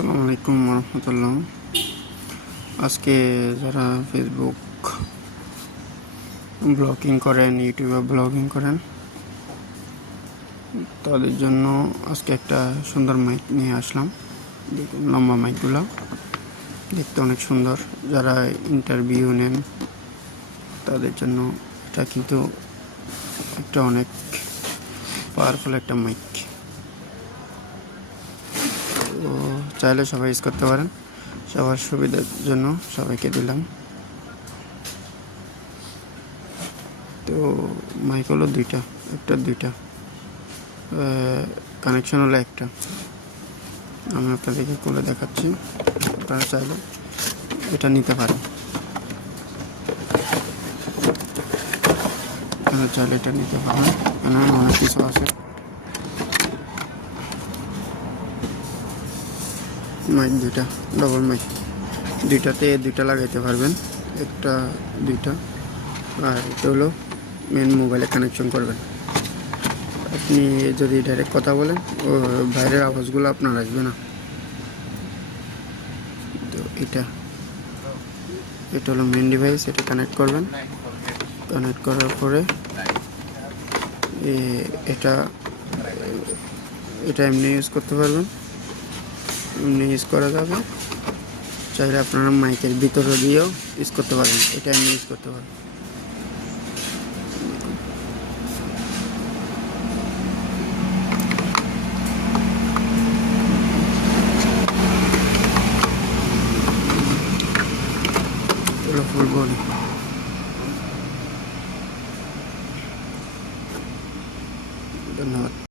আসসালামু আলাইকুম রহমতুল্লাহ। আজকে যারা ফেসবুক ব্লগিং করেন, ইউটিউবে ব্লগিং করেন, তাদের জন্য আজকে একটা সুন্দর মাইক নিয়ে আসলাম। দেখুন, লম্বা মাইকগুলো দেখতে অনেক সুন্দর। যারা ইন্টারভিউ নেন তাদের জন্য এটা কিন্তু একটা অনেক পাওয়ারফুল একটা মাইক। তো চাইলে সবাই ইউজ করতে পারেন, সবার সুবিধার জন্য সবাইকে দিলাম। তো মাইক হলো দুইটা কানেকশন হলো একটা। আমি আপনাদেরকে খুলে দেখাচ্ছি, আপনারা চাইলে এটা নিতে পারেন। আপনারা চাইলে এটা নিতে পারেন, এখানে অনেক কিছু আছে। মাইক দুইটা, ডবল মাইক, দুইটাতে দুইটা লাগাইতে পারবেন, একটা দুইটা। আর এটা হলো মেন মোবাইলে কানেকশন করবেন। আপনি যদি ডাইরেক্ট কথা বলেন, ও বাইরের আওয়াজগুলো আপনার আসবে না। তো এটা হলো মেন ডিভাইস, এটা কানেক্ট করবেন। কানেক্ট করার পরে এটা এমনি ইউজ করতে পারবেন, এমনি ইউজ করা যাবে। চাইলে আপনারা মাইকের ভিতরে দিয়েও ইউজ করতে পারবেন, এটা এমনি ইউজ করতে পারবেন।